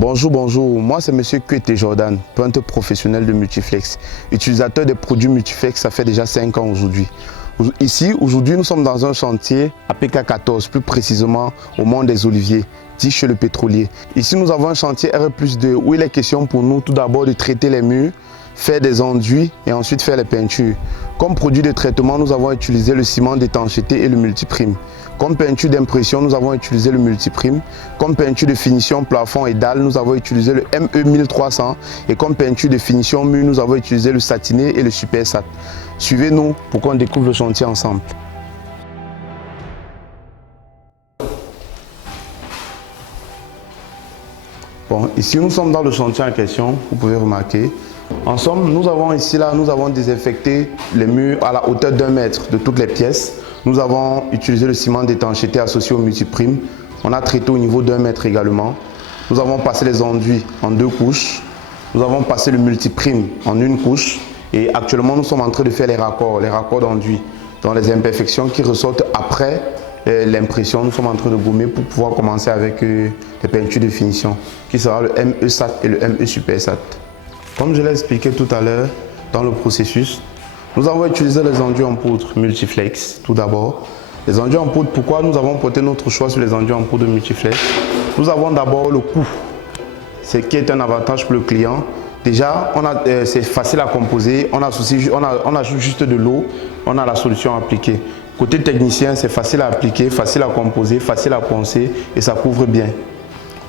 Bonjour, moi c'est Monsieur Kwete Jordan, peintre professionnel de Multiflex, utilisateur des produits Multiflex, ça fait déjà 5 ans aujourd'hui. Ici, aujourd'hui, nous sommes dans un chantier à PK14, plus précisément au Mont des Oliviers, dit chez le pétrolier. Ici, nous avons un chantier R+2 où il est question pour nous tout d'abord de traiter les murs, faire des enduits et ensuite faire les peintures. Comme produit de traitement, nous avons utilisé le ciment d'étanchéité et le multiprime. Comme peinture d'impression, nous avons utilisé le multiprime. Comme peinture de finition plafond et dalle, nous avons utilisé le ME 1300. Et comme peinture de finition mur, nous avons utilisé le satiné et le super sat. Suivez-nous pour qu'on découvre le chantier ensemble. Bon, ici nous sommes dans le chantier en question, vous pouvez remarquer. En somme, nous avons désinfecté les murs à la hauteur d'1 mètre de toutes les pièces. Nous avons utilisé le ciment d'étanchéité associé au multiprime. On a traité au niveau d'1 mètre également. Nous avons passé les enduits en 2 couches. Nous avons passé le multiprime en 1 couche. Et actuellement, nous sommes en train de faire les raccords d'enduits. Dans les imperfections qui ressortent après l'impression, nous sommes en train de gommer pour pouvoir commencer avec les peintures de finition, qui sera le ME SAT et le ME Super SAT. Comme je l'ai expliqué tout à l'heure dans le processus, nous avons utilisé les enduits en poudre Multiflex tout d'abord. Les enduits en poudre, pourquoi nous avons porté notre choix sur les enduits en poudre Multiflex? Nous avons d'abord le coût, ce qui est un avantage pour le client. Déjà, c'est facile à composer, on ajoute juste de l'eau, on a la solution appliquée. Côté technicien, c'est facile à appliquer, facile à composer, facile à poncer et ça couvre bien.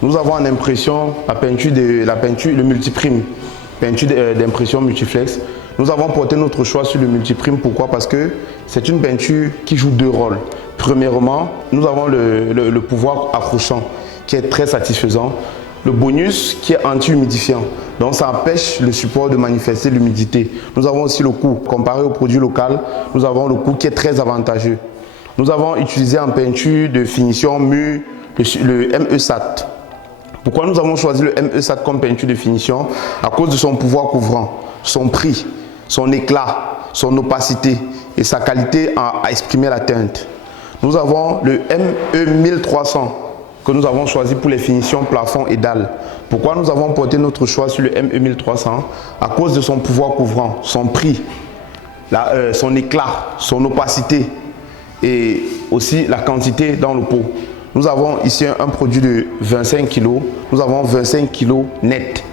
Nous avons en impression le multiprime, peinture d'impression Multiflex. Nous avons porté notre choix sur le multiprime. Pourquoi? Parce que c'est une peinture qui joue 2 rôles. Premièrement, nous avons le pouvoir accrochant qui est très satisfaisant. Le bonus qui est anti-humidifiant. Donc ça empêche le support de manifester l'humidité. Nous avons aussi le coût. Comparé au produit local, nous avons le coût qui est très avantageux. Nous avons utilisé en peinture de finition mur le ME SAT. Pourquoi nous avons choisi le ME SAT comme peinture de finition? À cause de son pouvoir couvrant, son prix, son éclat, son opacité et sa qualité à exprimer la teinte. Nous avons le ME 1300 que nous avons choisi pour les finitions plafond et dalle. Pourquoi nous avons porté notre choix sur le ME 1300? À cause de son pouvoir couvrant, son prix, son éclat, son opacité et aussi la quantité dans le pot. Nous avons ici un produit de 25 kg, nous avons 25 kg net.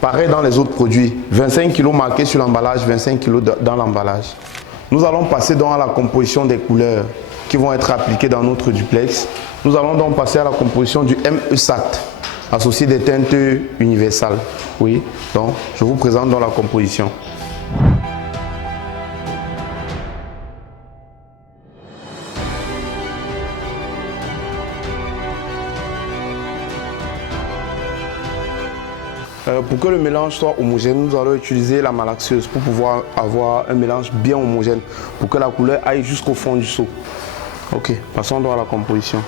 Pareil dans les autres produits, 25 kg marqués sur l'emballage, 25 kg dans l'emballage. Nous allons passer donc à la composition des couleurs qui vont être appliquées dans notre duplex. Nous allons donc passer à la composition du ME SAT, associé des teintes universales. Oui, donc je vous présente dans la composition. Pour que le mélange soit homogène, nous allons utiliser la malaxeuse pour pouvoir avoir un mélange bien homogène, pour que la couleur aille jusqu'au fond du seau. Ok, passons donc à la composition.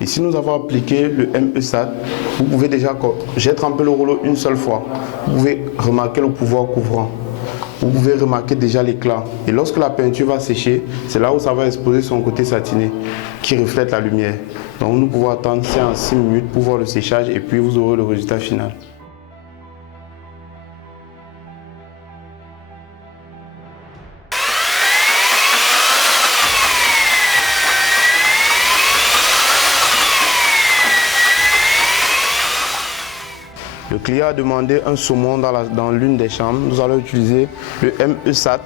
Ici, nous avons appliqué le ME SAT. Vous pouvez déjà, j'ai trempé le rouleau une seule fois. Vous pouvez remarquer le pouvoir couvrant. Vous pouvez remarquer déjà l'éclat. Et lorsque la peinture va sécher, c'est là où ça va exposer son côté satiné qui reflète la lumière. Donc nous pouvons attendre 5 à 6 minutes pour voir le séchage et puis vous aurez le résultat final. Le client a demandé un saumon dans l'une des chambres. Nous allons utiliser le ME SAT.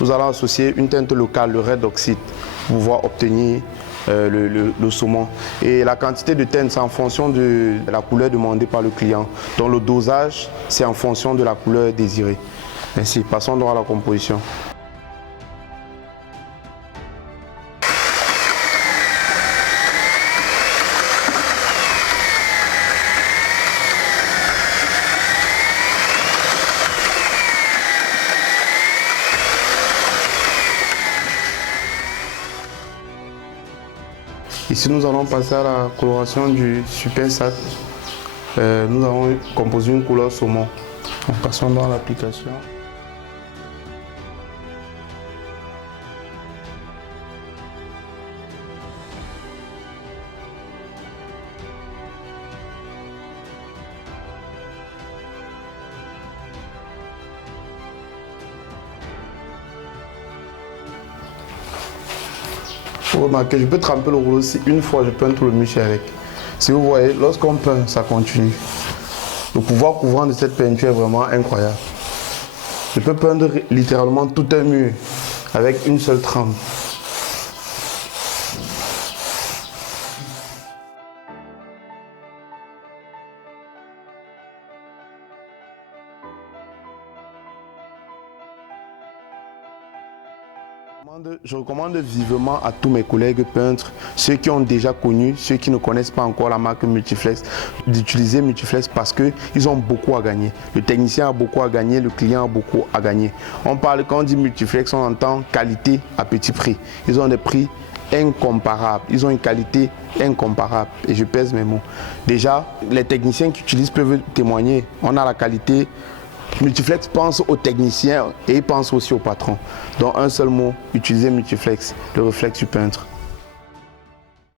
Nous allons associer une teinte locale, le Red Oxide, pour pouvoir obtenir le saumon. Et la quantité de teinte, c'est en fonction de la couleur demandée par le client. Donc le dosage, c'est en fonction de la couleur désirée. Ainsi, passons donc à la composition. Ici, nous allons passer à la coloration du Super Sat. Nous avons composé une couleur saumon. Donc, passons dans l'application. Vous remarquez, je peux tremper le rouleau si une fois je peins tout le mûche avec. Si vous voyez, lorsqu'on peint, ça continue. Le pouvoir couvrant de cette peinture est vraiment incroyable. Je peux peindre littéralement tout un mur avec une seule trempe. Je recommande vivement à tous mes collègues peintres, ceux qui ont déjà connu, ceux qui ne connaissent pas encore la marque Multiflex, d'utiliser Multiflex parce qu'ils ont beaucoup à gagner. Le technicien a beaucoup à gagner, le client a beaucoup à gagner. Quand on dit Multiflex, on entend qualité à petit prix. Ils ont des prix incomparables, ils ont une qualité incomparable et je pèse mes mots. Déjà, les techniciens qui utilisent peuvent témoigner, on a la qualité. Multiflex pense aux techniciens et il pense aussi aux patrons. Donc un seul mot, utilisez Multiflex, le réflexe du peintre.